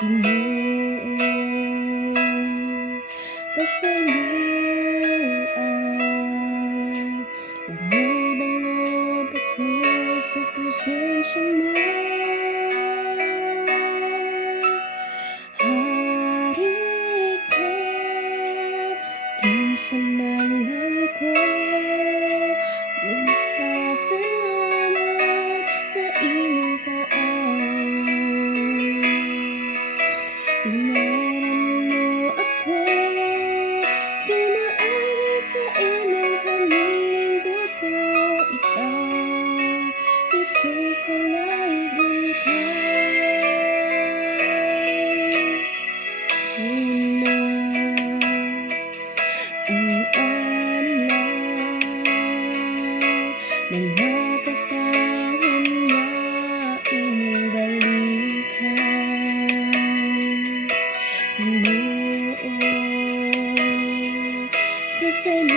Ginoong pasaluan, umudangog ako sa presensya mo. Hari ka, kinasamahan ko, nagpasalamat sa imong kaaway. Inaram mo ako, pinaagi sa imong hamiling dugo. Ikaw, Jesus, nalaybon ka. Una ang adlaw, mga katawan nga imong balikan. Ginoong pasaluan,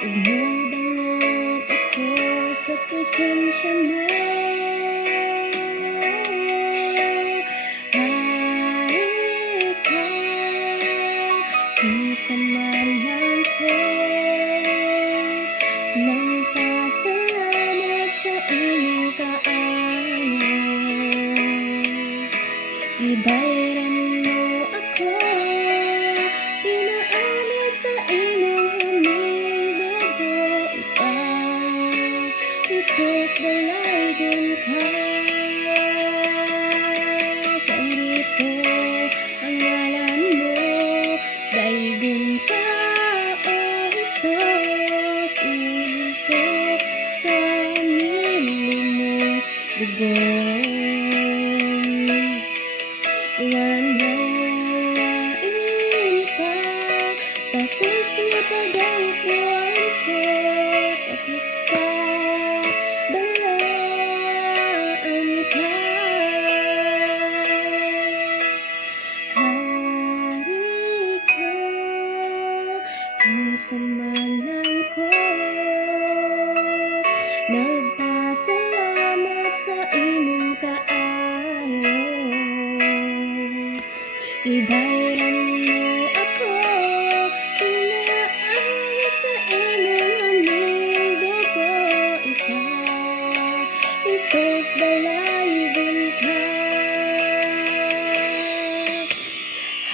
umudangog ako sa presensya mo. Hari ka, kinasamahan ko, nagpasalamat sa iyong kaayo. Ibayaran mo ako, pinaagi sa imong hamiling dugo. Ikaw, Jesus, dalaygon ka. Sandito ang ngalan mo, dalaygon ka, o Jesus. Dito sa hamiling mong dugo. Wanalain pa, tapos na pagawpuan ko, tapos ka, balaan ka. Hari ka, kinasamahan ko, nagpasalamat sa imong kaayo. Ibayaran mo ako, pinaagi sa imong hamiling dugo. Ikaw, Jesus, dalaygon ka.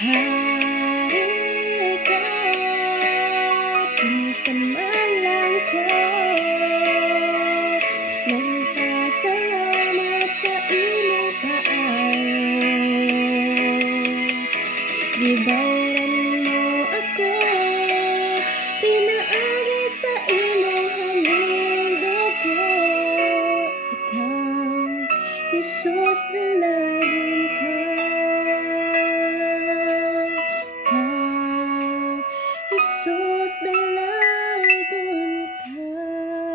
Hari ka, kinasamahan ko, nagpasalamat sa imong kaayo. Ibayaran mo ako, pinaagi sa imong hamiling dugo. Ikaw, Jesus, dalaygon ka.